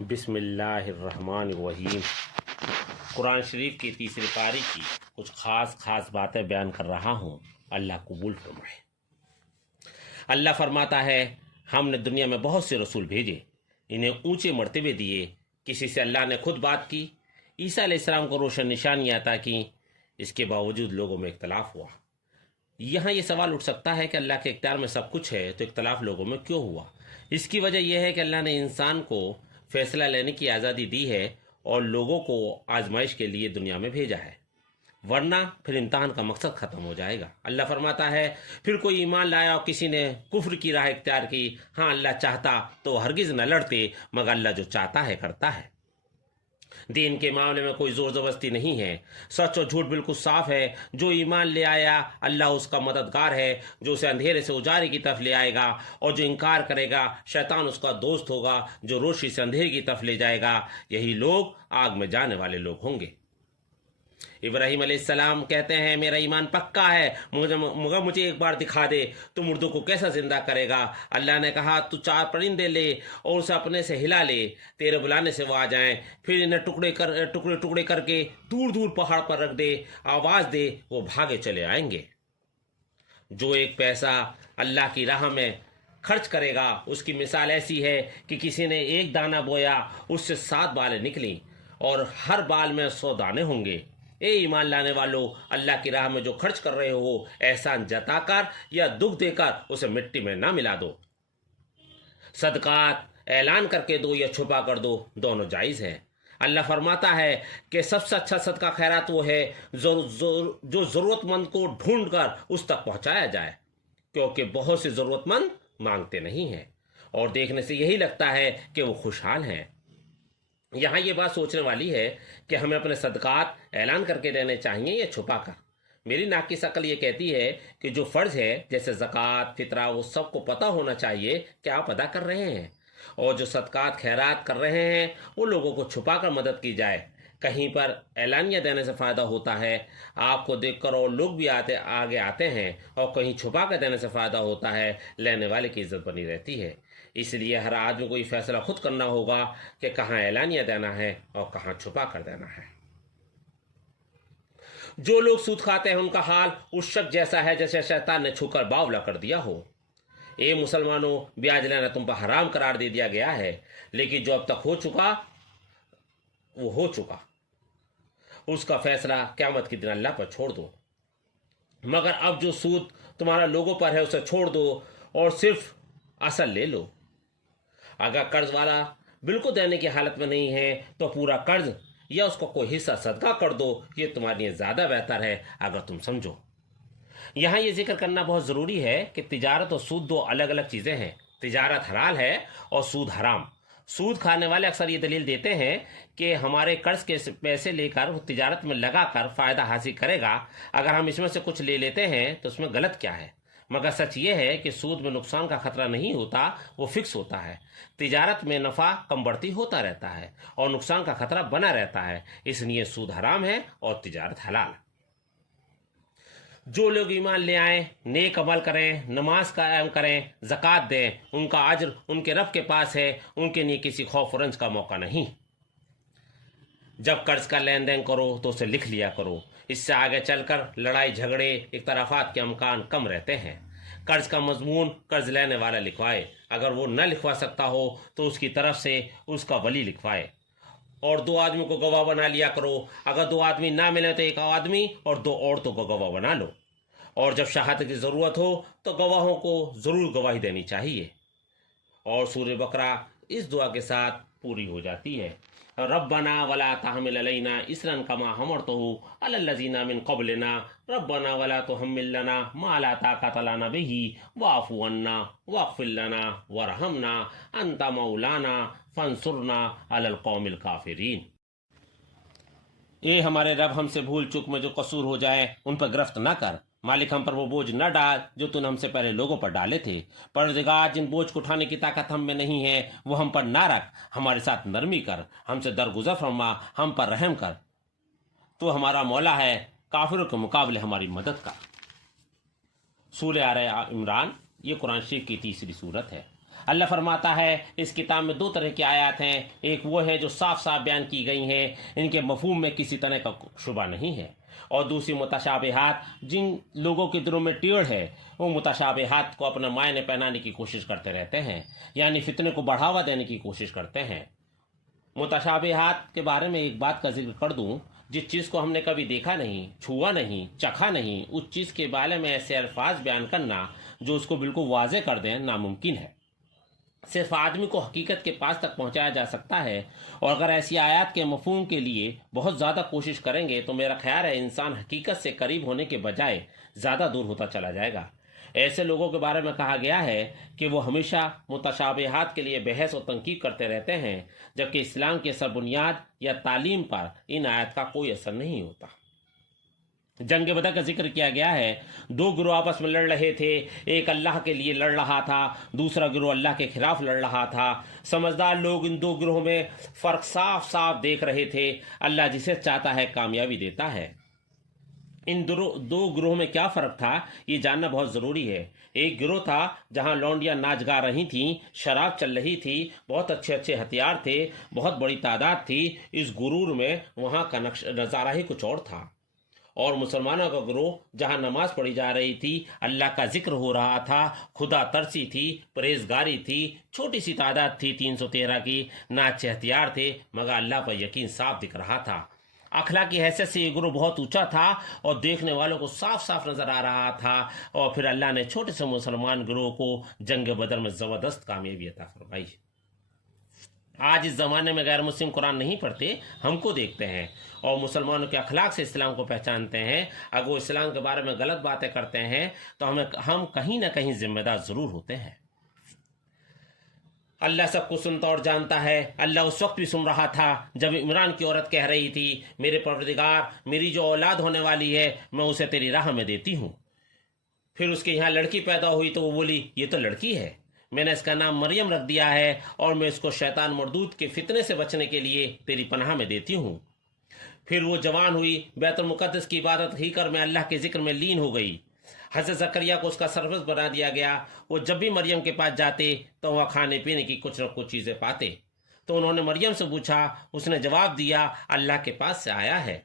بسم اللہ الرحمن الرحیم۔ قرآن شریف کی تیسری پاری کی کچھ خاص باتیں بیان کر رہا ہوں، اللہ قبول فرمائے۔ اللہ فرماتا ہے، ہم نے دنیا میں بہت سے رسول بھیجے، انہیں اونچے مرتبے دیے، کسی سے اللہ نے خود بات کی، عیسیٰ علیہ السلام کو روشن نشانیاں عطا کی، اس کے باوجود لوگوں میں اختلاف ہوا۔ یہاں یہ سوال اٹھ سکتا ہے کہ اللہ کے اختیار میں سب کچھ ہے تو اختلاف لوگوں میں کیوں ہوا؟ اس کی وجہ یہ ہے کہ اللہ نے انسان کو فیصلہ لینے کی آزادی دی ہے اور لوگوں کو آزمائش کے لیے دنیا میں بھیجا ہے، ورنہ پھر امتحان کا مقصد ختم ہو جائے گا۔ اللہ فرماتا ہے، پھر کوئی ایمان لایا اور کسی نے کفر کی راہ اختیار کی، ہاں اللہ چاہتا تو ہرگز نہ لڑتے، مگر اللہ جو چاہتا ہے کرتا ہے۔ دین کے معاملے میں کوئی زور زبردستی نہیں ہے، سچ اور جھوٹ بالکل صاف ہے۔ جو ایمان لے آیا اللہ اس کا مددگار ہے، جو اسے اندھیرے سے اجالے کی طرف لے آئے گا، اور جو انکار کرے گا شیطان اس کا دوست ہوگا جو روشنی سے اندھیرے کی طرف لے جائے گا، یہی لوگ آگ میں جانے والے لوگ ہوں گے۔ ابراہیم علیہ السلام کہتے ہیں، میرا ایمان پکا ہے، مگر مجھے ایک بار دکھا دے تو مردوں کو کیسا زندہ کرے گا؟ اللہ نے کہا، تو 4 پرندے لے اور اسے اپنے سے ہلا لے، تیرے بلانے سے وہ آ جائیں، پھر انہیں ٹکڑے کر کے دور پہاڑ پر رکھ دے، آواز دے، وہ بھاگے چلے آئیں گے۔ جو ایک پیسہ اللہ کی راہ میں خرچ کرے گا، اس کی مثال ایسی ہے کہ کسی نے ایک دانہ بویا، اس سے 7 بالیں نکلیں اور ہر بال میں 100 دانے ہوں گے۔ اے ایمان لانے والو، اللہ کی راہ میں جو خرچ کر رہے ہو، احسان جتا کر یا دکھ دے کر اسے مٹی میں نہ ملا دو۔ صدقات اعلان کر کے دو یا چھپا کر دو، دونوں جائز ہے۔ اللہ فرماتا ہے کہ سب سے اچھا صدقہ خیرات وہ ہے جو ضرورت مند کو ڈھونڈ کر اس تک پہنچایا جائے، کیونکہ بہت سے ضرورت مند مانگتے نہیں ہیں اور دیکھنے سے یہی لگتا ہے کہ وہ خوشحال ہیں۔ یہاں یہ بات سوچنے والی ہے کہ ہمیں اپنے صدقات اعلان کر کے دینے چاہیے یا چھپا کر۔ میری ناقص عقل یہ کہتی ہے کہ جو فرض ہے جیسے زکوٰۃ، فطرہ، وہ سب کو پتہ ہونا چاہیے کہ آپ ادا کر رہے ہیں، اور جو صدقات خیرات کر رہے ہیں وہ لوگوں کو چھپا کر مدد کی جائے۔ کہیں پر اعلانیہ دینے سے فائدہ ہوتا ہے، آپ کو دیکھ کر اور لوگ بھی آگے آتے ہیں، اور کہیں چھپا کر دینے سے فائدہ ہوتا ہے، لینے والے کی عزت بنی رہتی ہے۔ اس لیے ہر آدمی کو یہ فیصلہ خود کرنا ہوگا کہ کہاں اعلانیہ دینا ہے اور کہاں چھپا کر دینا ہے۔ جو لوگ سود کھاتے ہیں ان کا حال اس شخص جیسا ہے جیسے شیطان نے چھو کر باولا کر دیا ہو۔ اے مسلمانوں، بیاج لینا تم پر حرام قرار دے دیا گیا ہے، لیکن جو اب تک ہو چکا وہ ہو چکا، اس کا فیصلہ قیامت کے دن اللہ پر چھوڑ دو۔ مگر اب جو سود تمہارا لوگوں پر ہے اسے چھوڑ دو اور صرف اصل لے لو۔ اگر قرض والا بالکل دینے کی حالت میں نہیں ہے تو پورا قرض یا اس کو کوئی حصہ صدقہ کر دو، یہ تمہارے لیے زیادہ بہتر ہے اگر تم سمجھو۔ یہاں یہ ذکر کرنا بہت ضروری ہے کہ تجارت اور سود 2 الگ الگ چیزیں ہیں۔ تجارت حلال ہے اور سود حرام۔ سود کھانے والے اکثر یہ دلیل دیتے ہیں کہ ہمارے قرض کے پیسے لے کر وہ تجارت میں لگا کر فائدہ حاصل کرے گا، اگر ہم اس میں سے کچھ لے لیتے ہیں تو اس میں غلط کیا ہے؟ مگر سچ یہ ہے کہ سود میں نقصان کا خطرہ نہیں ہوتا، وہ فکس ہوتا ہے۔ تجارت میں نفع کم بڑھتی ہوتا رہتا ہے اور نقصان کا خطرہ بنا رہتا ہے، اس لیے سود حرام ہے اور تجارت حلال۔ جو لوگ ایمان لے آئیں، نیک عمل کریں، نماز قائم کریں، زکوٰۃ دیں، ان کا اجر ان کے رب کے پاس ہے، ان کے لیے کسی خوف و رنج کا موقع نہیں۔ جب قرض کا لین دین کرو تو اسے لکھ لیا کرو، اس سے آگے چل کر لڑائی جھگڑے اختلافات کے امکان کم رہتے ہیں۔ قرض کا مضمون قرض لینے والا لکھوائے، اگر وہ نہ لکھوا سکتا ہو تو اس کی طرف سے اس کا ولی لکھوائے، اور 2 آدمی کو گواہ بنا لیا کرو۔ اگر 2 آدمی نہ ملے تو 1 آدمی اور 2 عورتوں کو گواہ بنا لو، اور جب شہادت کی ضرورت ہو تو گواہوں کو ضرور گواہی دینی چاہیے۔ اور سورہ بقرہ اس دعا کے ساتھ پوری ہو جاتی ہے، ربنا ولا تحمل علینا اصرا کما حملته علی الذین من قبلنا ربنا ولا تحمل لنا ما لا طاقت لنا به واعف عنا واغفر لنا وارحمنا انت مولانا فانصرنا علی القوم الکافرین۔ اے ہمارے رب، ہم سے بھول چک میں جو قصور ہو جائے ان پر گرفت نہ کر، مالک ہم پر وہ بوجھ نہ ڈال جو تو نے ہم سے پہلے لوگوں پر ڈالے تھے۔ پروردگار، جن بوجھ کو اٹھانے کی طاقت ہم میں نہیں ہے وہ ہم پر نہ رکھ، ہمارے ساتھ نرمی کر، ہم سے درگزر فرما، ہم پر رحم کر، تو ہمارا مولا ہے، کافروں کے مقابلے ہماری مدد کر۔ سورہ آل عمران یہ قرآن شریف کی تیسری سورت ہے۔ اللہ فرماتا ہے اس کتاب میں 2 طرح کی آیات ہیں، ایک وہ ہے جو صاف صاف بیان کی گئی ہیں، ان کے مفہوم میں کسی طرح کا شبہ نہیں ہے، اور دوسری متشابہات، جن لوگوں کے دلوں میں ٹیڑھ ہے وہ متشابہات کو اپنا معنی پہنانے کی کوشش کرتے رہتے ہیں، یعنی فتنے کو بڑھاوا دینے کی کوشش کرتے ہیں۔ متشابہات کے بارے میں ایک بات کا ذکر کر دوں، جس چیز کو ہم نے کبھی دیکھا نہیں، چھوا نہیں، چکھا نہیں، اس چیز کے بارے میں ایسے الفاظ بیان کرنا جو اس کو بالکل واضح کر دیں ناممکن ہے۔ صرف آدمی کو حقیقت کے پاس تک پہنچایا جا سکتا ہے، اور اگر ایسی آیات کے مفہوم کے لیے بہت زیادہ کوشش کریں گے تو میرا خیال ہے انسان حقیقت سے قریب ہونے کے بجائے زیادہ دور ہوتا چلا جائے گا۔ ایسے لوگوں کے بارے میں کہا گیا ہے کہ وہ ہمیشہ متشابہات کے لیے بحث و تنقید کرتے رہتے ہیں، جبکہ اسلام کے اثر بنیاد یا تعلیم پر ان آیات کا کوئی اثر نہیں ہوتا۔ جنگ بدر کا ذکر کیا گیا ہے، 2 گروہ آپس میں لڑ رہے تھے، ایک اللہ کے لیے لڑ رہا تھا، دوسرا گروہ اللہ کے خلاف لڑ رہا تھا۔ سمجھدار لوگ ان 2 گروہوں میں فرق صاف صاف دیکھ رہے تھے۔ اللہ جسے چاہتا ہے کامیابی دیتا ہے۔ ان 2 گروہوں میں کیا فرق تھا یہ جاننا بہت ضروری ہے۔ ایک گروہ تھا جہاں لونڈیاں ناچ گا رہی تھیں، شراب چل رہی تھی، بہت اچھے اچھے ہتھیار تھے، بہت بڑی تعداد تھی، اس غرور میں وہاں کا نظارہ ہی کچھ اور تھا۔ اور مسلمانوں کا گروہ جہاں نماز پڑھی جا رہی تھی، اللہ کا ذکر ہو رہا تھا، خدا ترسی تھی، پرہیزگاری تھی، چھوٹی سی تعداد تھی 313 کی، نہ اچھے ہتھیار تھے مگر اللہ پر یقین صاف دکھ رہا تھا۔ اخلاقی حیثیت سے یہ گروہ بہت اونچا تھا اور دیکھنے والوں کو صاف صاف نظر آ رہا تھا، اور پھر اللہ نے چھوٹے سے مسلمان گروہ کو جنگ بدر میں زبردست کامیابی عطا فرمائی۔ آج اس زمانے میں غیر مسلم قرآن نہیں پڑھتے، ہم کو دیکھتے ہیں اور مسلمانوں کے اخلاق سے اسلام کو پہچانتے ہیں۔ اگر وہ اسلام کے بارے میں غلط باتیں کرتے ہیں تو ہم کہیں نہ کہیں ذمہ دار ضرور ہوتے ہیں۔ اللہ سب کو سنتا اور جانتا ہے۔ اللہ اس وقت بھی سن رہا تھا جب عمران کی عورت کہہ رہی تھی، میرے پروردگار، میری جو اولاد ہونے والی ہے میں اسے تیری راہ میں دیتی ہوں۔ پھر اس کے یہاں لڑکی پیدا ہوئی تو وہ بولی، یہ تو لڑکی ہے، میں نے اس کا نام مریم رکھ دیا ہے اور میں اس کو شیطان مردود کے فتنے سے بچنے کے لیے تیری پناہ میں دیتی ہوں۔ پھر وہ جوان ہوئی، بیت المقدس کی عبادت ہی کر میں اللہ کے ذکر میں لین ہو گئی۔ حضرت زکریا کو اس کا سرپرست بنا دیا گیا۔ وہ جب بھی مریم کے پاس جاتے تو وہاں کھانے پینے کی کچھ نہ کچھ چیزیں پاتے۔ تو انہوں نے مریم سے پوچھا، اس نے جواب دیا، اللہ کے پاس سے آیا ہے۔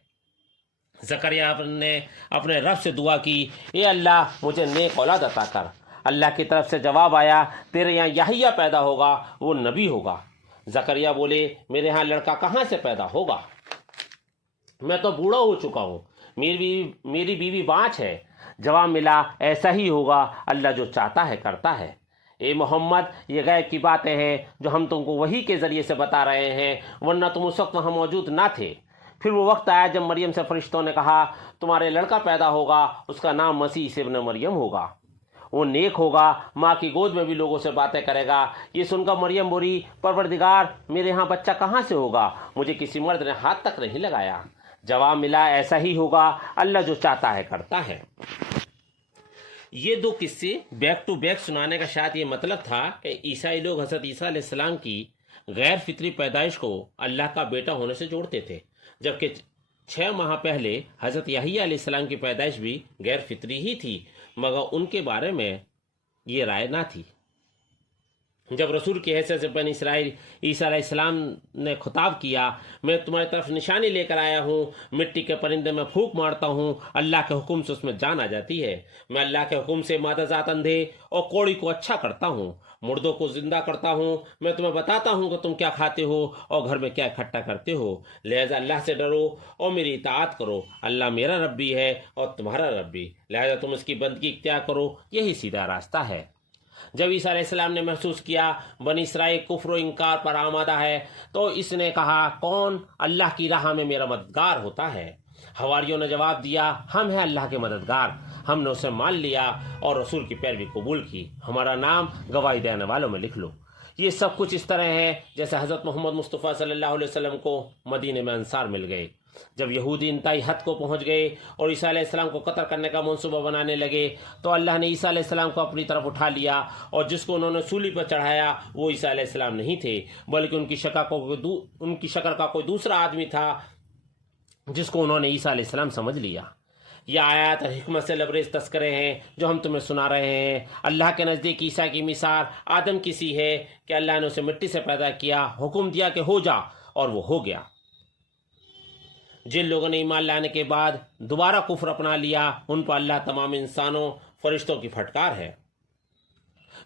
زکریا نے اپنے رب سے دعا کی، اے اللہ مجھے نیک اولاد عطا کر۔ اللہ کی طرف سے جواب آیا، تیرے یہاں یحییٰ پیدا ہوگا، وہ نبی ہوگا۔ زکریا بولے، میرے ہاں لڑکا کہاں سے پیدا ہوگا، میں تو بوڑھا ہو چکا ہوں، میری بیوی بانچ ہے۔ جواب ملا، ایسا ہی ہوگا، اللہ جو چاہتا ہے کرتا ہے۔ اے محمد، یہ غیب کی باتیں ہیں جو ہم تم کو وحی کے ذریعے سے بتا رہے ہیں، ورنہ تم اس وقت وہاں موجود نہ تھے۔ پھر وہ وقت آیا جب مریم سے فرشتوں نے کہا، تمہارے لڑکا پیدا ہوگا، اس کا نام مسیح ابن مریم ہوگا، وہ نیک ہوگا، ماں کی گود میں بھی لوگوں سے باتیں کرے گا۔ یہ سن کر مریم بولی، پروردگار میرے ہاں بچہ کہاں سے ہوگا، مجھے کسی مرد نے ہاتھ تک نہیں لگایا۔ جواب ملا، ایسا ہی ہوگا، اللہ جو چاہتا ہے کرتا ہے۔ یہ 2 قصے بیک ٹو بیک سنانے کا شاید یہ مطلب تھا کہ عیسائی لوگ حضرت عیسیٰ علیہ السلام کی غیر فطری پیدائش کو اللہ کا بیٹا ہونے سے جوڑتے تھے، جبکہ 6 ماہ پہلے حضرت یحییٰ علیہ السلام کی پیدائش بھی غیر فطری ہی تھی، مگر ان کے بارے میں یہ رائے نہ تھی۔ جب رسول کی حیثیت سے بنی اسرائیل عیسیٰ علیہ السلام نے خطاب کیا، میں تمہاری طرف نشانی لے کر آیا ہوں، مٹی کے پرندے میں پھونک مارتا ہوں، اللہ کے حکم سے اس میں جان آ جاتی ہے۔ میں اللہ کے حکم سے مادہ ذات اندھے اور کوڑی کو اچھا کرتا ہوں، مردوں کو زندہ کرتا ہوں، میں تمہیں بتاتا ہوں کہ تم کیا کھاتے ہو اور گھر میں کیا اکٹھا کرتے ہو، لہذا اللہ سے ڈرو اور میری اطاعت کرو۔ اللہ میرا رب بھی ہے اور تمہارا رب بھی، لہذا تم اس کی بندگی اختیار کرو، یہی سیدھا راستہ ہے۔ جب عیسیٰ علیہ السلام نے محسوس کیا بنی اسرائیل کفر و انکار پر آمادہ ہے تو اس نے کہا، کون اللہ کی راہ میں میرا مددگار ہوتا ہے؟ حواریوں نے جواب دیا، ہم ہیں اللہ کے مددگار، ہم نے اسے مان لیا اور رسول کی پیروی قبول کی، ہمارا نام گواہی دینے والوں میں لکھ لو۔ یہ سب کچھ اس طرح ہے جیسے حضرت محمد مصطفیٰ صلی اللہ علیہ وسلم کو مدینے میں انصار مل گئے۔ جب یہودی انتہائی حد کو پہنچ گئے اور عیسیٰ علیہ السلام کو قتل کرنے کا منصوبہ بنانے لگے تو اللہ نے عیسیٰ علیہ السلام کو اپنی طرف اٹھا لیا، اور جس کو انہوں نے سولی پر چڑھایا وہ عیسیٰ علیہ السلام نہیں تھے، بلکہ ان کی شکل کا کوئی دوسرا آدمی تھا جس کو انہوں نے عیسیٰ علیہ السلام سمجھ لیا۔ یہ آیات اور حکمت سے لبریز تذکرے ہیں جو ہم تمہیں سنا رہے ہیں۔ اللہ کے نزدیک عیسیٰ کی مثال آدم کی سی ہے کہ اللہ نے اسے مٹی سے پیدا کیا، حکم دیا کہ ہو جا، اور وہ ہو گیا۔ جن لوگوں نے ایمان لانے کے بعد دوبارہ کفر اپنا لیا، ان پر اللہ تمام انسانوں فرشتوں کی پھٹکار ہے۔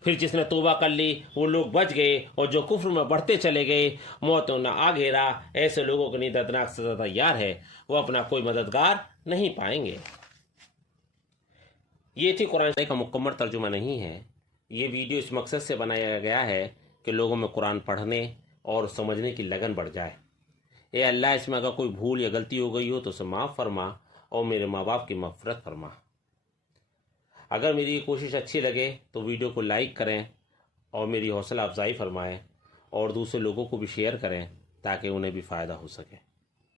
پھر جس نے توبہ کر لی وہ لوگ بچ گئے، اور جو کفر میں بڑھتے چلے گئے موت انہیں آ گھیرا۔ ایسے لوگوں کے لیے دردناک سزا تیار ہے، وہ اپنا کوئی مددگار نہیں پائیں گے۔ یہ تھی قرآن کا مکمل ترجمہ نہیں ہے۔ یہ ویڈیو اس مقصد سے بنایا گیا ہے کہ لوگوں میں قرآن پڑھنے اور سمجھنے کی لگن بڑھ جائے۔ اے اللہ، اس میں اگر کوئی بھول یا غلطی ہو گئی ہو تو اسے معاف فرما، اور میرے ماں باپ کی مغفرت فرما۔ اگر میری یہ کوشش اچھی لگے تو ویڈیو کو لائک کریں اور میری حوصلہ افزائی فرمائیں، اور دوسرے لوگوں کو بھی شیئر کریں تاکہ انہیں بھی فائدہ ہو سکے۔